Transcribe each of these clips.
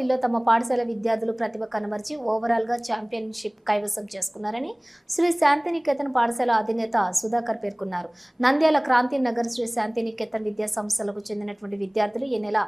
పోటీల్లో తమ పాఠశాల విద్యార్థులు ప్రతిభ కనబర్చి ఓవరాల్గా ఛాంపియన్షిప్ కైవసం చేసుకున్నారని శ్రీ శాంతినికేతన్ పాఠశాల అధినేత సుధాకర్ పేర్కొన్నారు. నంద్యాల క్రాంతి నగర్ శ్రీ శాంతినికేతన్ విద్యా సంస్థలకు చెందినటువంటి విద్యార్థులు ఈ నెల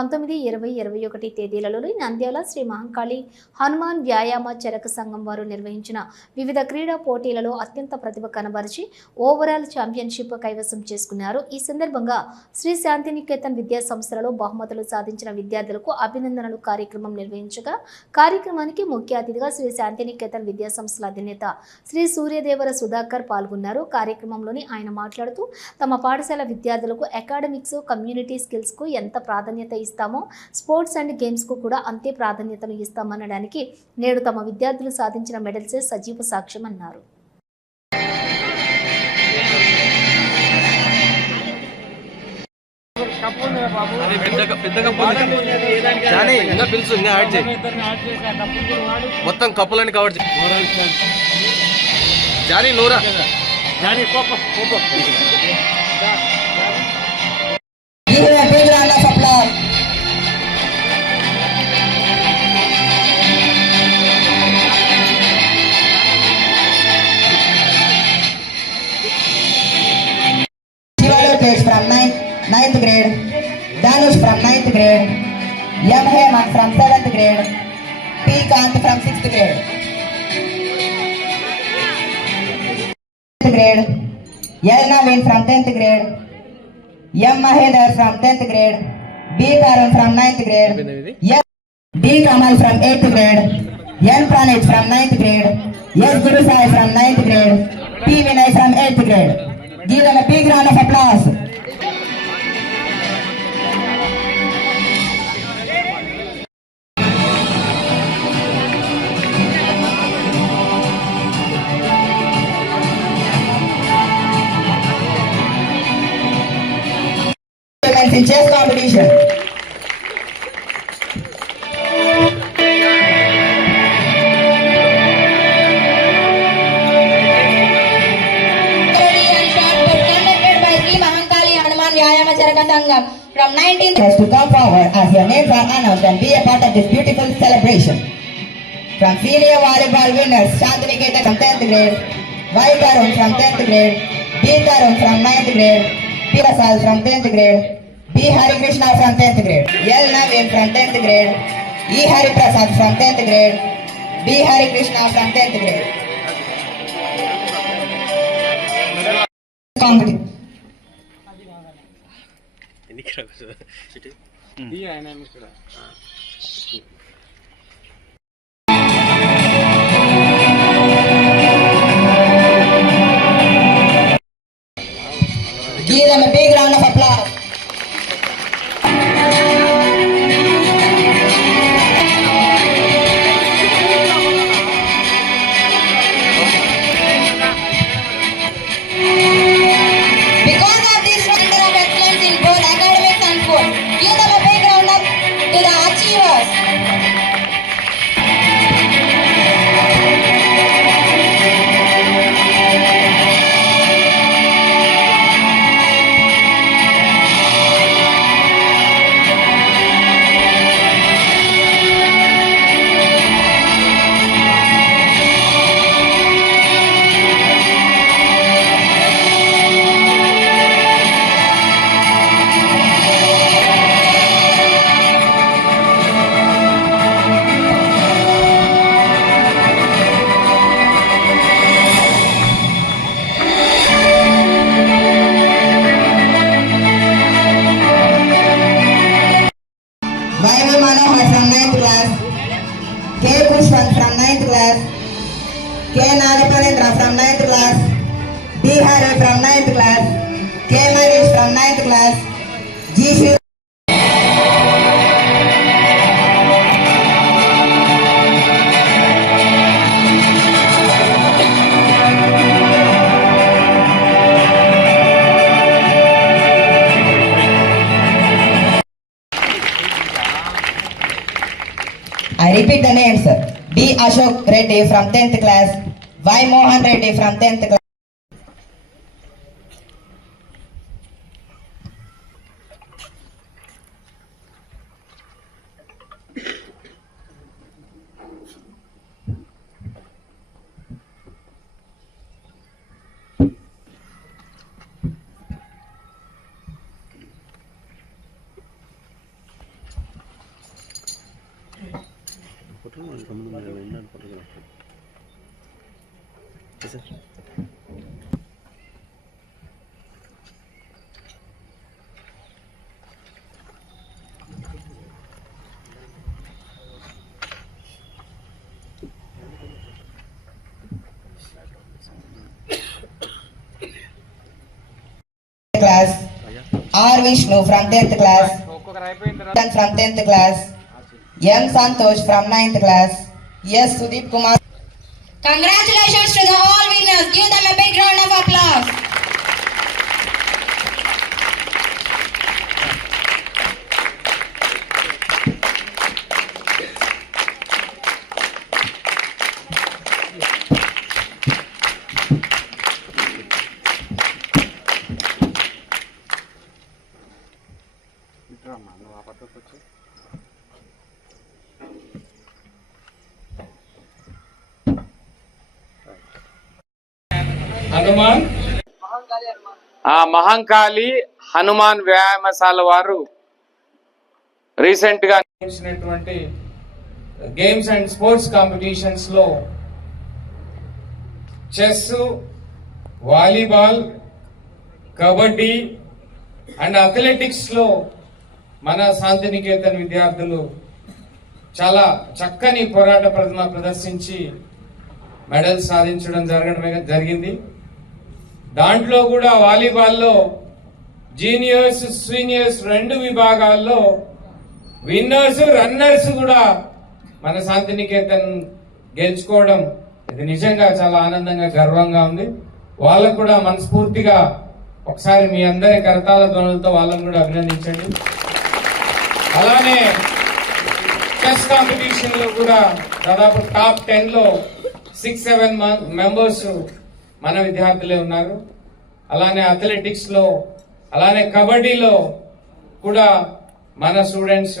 19, 20, 21 తేదీలలో నంద్యాల శ్రీ మహంకాళి హనుమాన్ వ్యాయామ చరక సంఘం వారు నిర్వహించిన వివిధ క్రీడా పోటీలలో అత్యంత ప్రతిభ కనబరిచి ఓవరాల్ ఛాంపియన్షిప్ కైవసం చేసుకున్నారు. ఈ సందర్భంగా శ్రీ శాంతినికేతన్ విద్యా సంస్థలలో బహుమతులు సాధించిన విద్యార్థులకు అభినందనలు కార్యక్రమం నిర్వహించగా కార్యక్రమానికి ముఖ్య అతిథిగా శ్రీ శాంతినికేతన్ విద్యా సంస్థల అధినేత శ్రీ సూర్యదేవర సుధాకర్ పాల్గొన్నారు. కార్యక్రమంలోని ఆయన మాట్లాడుతూ తమ పాఠశాల విద్యార్థులకు అకాడమిక్స్, కమ్యూనిటీ స్కిల్స్ కు ఎంత ప్రాధాన్యత ఇస్తామో స్పోర్ట్స్ అండ్ గేమ్స్ కు కూడా అంతే ప్రాధాన్యతను ఇస్తామనడానికి నేడు తమ విద్యార్థులు సాధించిన మెడల్సే సజీవ సాక్ష్యం అన్నారు. మొత్తం కప్పులని కవర్ జానీ నూరా from 9th grade, Danush from 9th grade, M. Hemant from 7th grade, P. Kant from 6th grade. 10th grade, L. Naveen from 10th grade, M. Mahendra from 10th grade, B. Tarun from 9th grade, D. Kamal from 8th grade, N. Pranit from 9th grade, S. Guru Sai from 9th grade, P. Vinay from 8th grade. Give them a big round of applause. In chess competition. From 19th has to come forward as your names are announced and be a part of this beautiful celebration. From senior volleyball winners, Shantiniketa from 10th grade, Y. Tarun from 10th grade, B. Tarun from 9th grade, P. Rasal from 10th grade, B. Hari Krishna from 10th grade, L. Naveen from 10th grade, E. Hari Prasad from 10th grade, B. Hari Krishna from 10th grade. Competition. Give them a big round of applause. Because of this wonder of excellence in both academics and sports, give them a big round up to the achievers. Vaibhav Manohar from 9th class, K. Pushpan from 9th class, K. Nagapanendra from 9th class, D. Hari from 9th class, K. Marish from 9th class, G. Shiv. I repeat the names. D. Ashok Reddy from 10th class, Y. Mohan Reddy from 10th class. class, R. Vishnu from 10th class, from 10th class, M. Santosh from 9th class, S. Sudeep Kumar. Congratulations to the all winners. Give them a big round of applause. Hanuman Mahankali Hanuman వ్యాయామశాల వారు recent గా నిర్వహించినటువంటి games and sports competitions లో chess, volleyball, kabaddi and athletics లో మన శాంతినికేతన్ విద్యార్థులు చాలా చక్కని పోరాట ప్రతిమ ప్రదర్శించి మెడల్స్ సాధించడం జరిగింది. దాంట్లో కూడా వాలీబాల్లో జూనియర్స్, సీనియర్స్ 2 విభాగాల్లో విన్నర్స్, రన్నర్స్ కూడా మన శాంతినికేతన్ గెలుచుకోవడం ఇది నిజంగా చాలా ఆనందంగా, గర్వంగా ఉంది. వాళ్ళకు కూడా మనస్ఫూర్తిగా ఒకసారి మీ అందరి కరతాళ ధ్వనులతో వాళ్ళని కూడా అభినందించండి. అలానే చెస్ కాంపిటీషన్ లో కూడా దాదాపు టాప్ 10 లో 6-7 మెంబర్స్ మన విద్యార్థులే ఉన్నారు. అలానే అథ్లెటిక్స్ లో, అలానే కబడ్డీలో కూడా మన స్టూడెంట్స్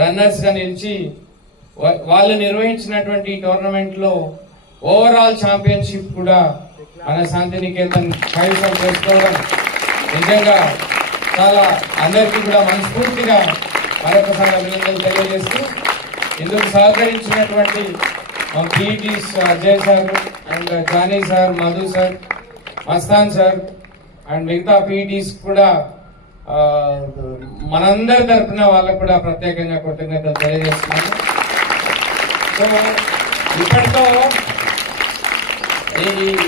రన్నర్స్ గా నిలిచి వాళ్ళు నిర్వహించినటువంటి టోర్నమెంట్ లో ఓవరాల్ ఛాంపియన్షిప్ కూడా మన శాంతినికేతన్ కైవసం చేసుకోవడం నిజంగా చాలా అందరికీ కూడా మనస్ఫూర్తిగా మరొకసారి అభినందనలు తెలియజేస్తూ ఇందుకు సహకరించినటువంటి PETs Ajay sir and Johnny sir, Madhu sir, Mastan sir and మిగతా పీఈటీస్ కూడా మనందరి తరఫున వాళ్ళకు కూడా ప్రత్యేకంగా కృతజ్ఞతలు తెలియజేస్తున్నాను. సో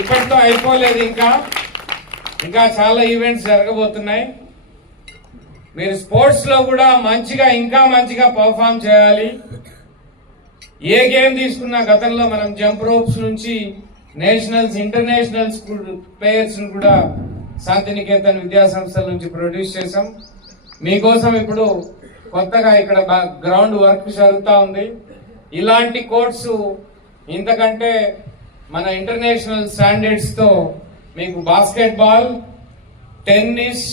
ఇప్పటితో అయిపోలేదు, ఇంకా చాలా ఈవెంట్స్ జరగబోతున్నాయి. మీరు స్పోర్ట్స్ లో కూడా ఇంకా మంచిగా పర్ఫామ్ చేయాలి. ఏ గేమ్ తీసుకున్నా గతంలో మనం జంప్ రోప్స్ నుంచి నేషనల్స్, ఇంటర్నేషనల్స్ ప్లేయర్స్ కూడా శాంతినికేతన్ విద్యా సంస్థల నుంచి ప్రొడ్యూస్ చేసాం. మీకోసం ఇప్పుడు కొత్తగా ఇక్కడ గ్రౌండ్ వర్క్ జరుగుతూ ఉంది. ఇలాంటి కోర్ట్స్ ఇంతకంటే మన ఇంటర్నేషనల్ స్టాండర్డ్స్ తో మీకు basket ball, tennis,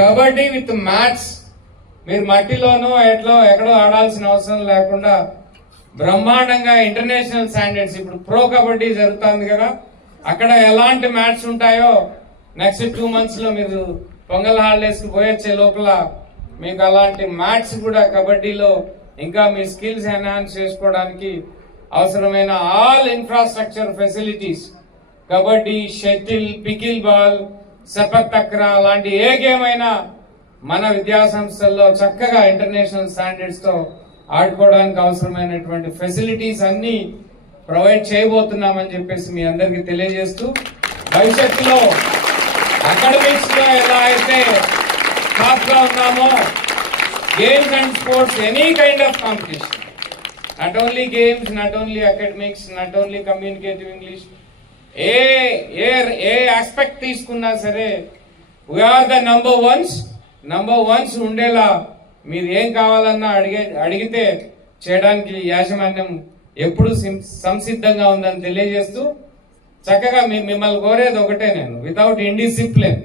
kabaddi with mats మీరు మట్టిలోనూ ఎక్కడో ఆడాల్సిన అవసరం లేకుండా బ్రహ్మాండంగా ఇంటర్నేషనల్ స్టాండర్డ్స్, ఇప్పుడు ప్రో కబడ్డీ జరుగుతుంది కదా, అక్కడ ఎలాంటి మ్యాట్స్ ఉంటాయో నెక్స్ట్ 2 months లో మీరు పొంగల్ హాలిడేస్ కి పోయొచ్చే లోపల మీకు అలాంటి మ్యాట్స్ కూడా కబడ్డీలో ఇంకా మీ స్కిల్స్ ఎన్హాన్స్ చేసుకోవడానికి అవసరమైన all infrastructure facilities, kabaddi, shuttle, pickle ball, sepak తక్రా లాంటి ఏ గేమ్ అయినా మన విద్యా సంస్థల్లో చక్కగా ఇంటర్నేషనల్ స్టాండర్డ్స్ తో ఆడుకోవడానికి అవసరమైనటువంటి ఫెసిలిటీస్ అన్ని ప్రొవైడ్ చేయబోతున్నామని చెప్పేసి మీ అందరికి తెలియజేస్తూ, భవిష్యత్తులో అకాడమిక్స్ లో ఎలా అయితే టాప్ గా ఉన్నామో games and sports, any kind of competition, not only games, not only academics, not only communicative English, A aspect తీసుకున్నా సరే వీఆర్ ద నంబర్ వన్స్ ఉండేలా మీరు ఏం కావాలన్నా అడిగితే చేయడానికి యాజమాన్యం ఎప్పుడు సంసిద్ధంగా ఉందని తెలియజేస్తూ చక్కగా మిమ్మల్ని కోరేది ఒకటే, నేను వితౌట్ ఇండిసిప్లిన్,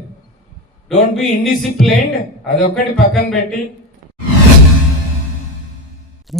డోంట్ బి ఇండిసిప్లైన్డ్, అదొక్కటి పక్కన పెట్టి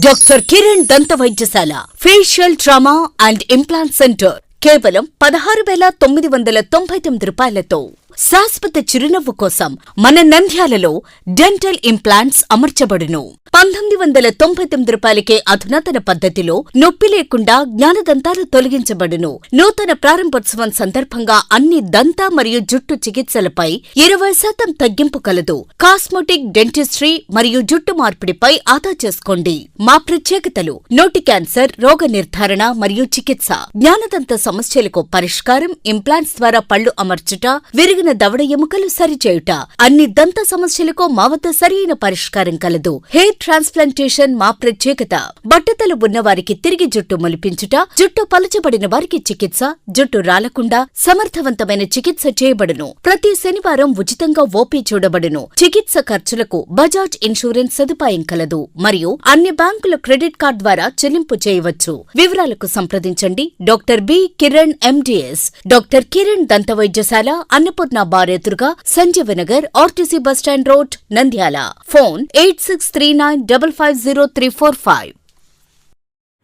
డాక్టర్ కిరణ్ దంత వైద్యశాల facial trauma and implant centre కేవలం 16,999 రూపాయలతో శాశ్వత చిరునవ్వు కోసం మన నంద్యాలలో డెంటల్ ఇంప్లాంట్స్ అమర్చబడును. 1999 రూపాయలకే అధునాతన పద్ధతిలో నొప్పి లేకుండా జ్ఞానదంతాలు తొలగించబడును. నూతన ప్రారంభోత్సవం సందర్భంగా అన్ని దంత మరియు జుట్టు చికిత్సలపై 20% తగ్గింపు కలదు. కాస్మెటిక్, డెంటిస్ట్రీ మరియు జుట్టు మార్పిడిపై ఆదా చేసుకోండి. మా ప్రత్యేకతలు: నోటి క్యాన్సర్, రోగ నిర్ధారణ మరియు చికిత్స, జ్ఞానదంత సమస్యలకు పరిష్కారం, ఇంప్లాంట్స్ ద్వారా పళ్లు అమర్చుట, విరిగిన దవడ ఎముకలు సరిచేయుట. అన్ని దంత సమస్యలకు మా వద్ద సరైన పరిష్కారం కలదు. హెయిర్ ట్రాన్స్ప్లాంటేషన్ మా ప్రత్యేకత. బట్టతలు ఉన్నవారికి తిరిగి జుట్టు మొలిపించుట, జుట్టు పలచబడిన వారికి చికిత్స, జుట్టు రాలకుండా సమర్థవంతమైన చికిత్స చేయబడును. ప్రతి శనివారం ఉచితంగా ఓపీ చూడబడును. చికిత్స ఖర్చులకు బజాజ్ ఇన్సూరెన్స్ సదుపాయం కలదు మరియు అన్ని బ్యాంకుల క్రెడిట్ కార్డ్ ద్వారా చెల్లింపు చేయవచ్చు. వివరాలకు సంప్రదించండి. Doctor B Kiran MDS, doctor Kiran దంత వైద్యశాల, అన్నపూర్ణ బార్ ఎదురుగా, Sanjeevanagar, RTC bus stand road, Nandyal. Phone 8639550345.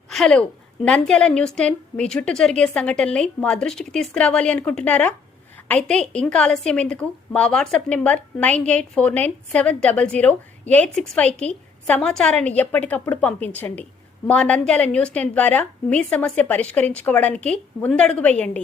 Hello, Nandyal news 10 మీ చుట్టూ జరిగే సంఘటనల్ని మా దృష్టికి తీసుకురావాలి అనుకుంటున్నారా? అయితే ఇంకా ఆలస్యం ఎందుకు? మా వాట్సాప్ నెంబర్ 9849700865కి సమాచారాన్ని ఎప్పటికప్పుడు పంపించండి. మా నంద్యాల న్యూస్ 10 ద్వారా మీ సమస్య పరిష్కరించుకోవడానికి ముందడుగు వేయండి.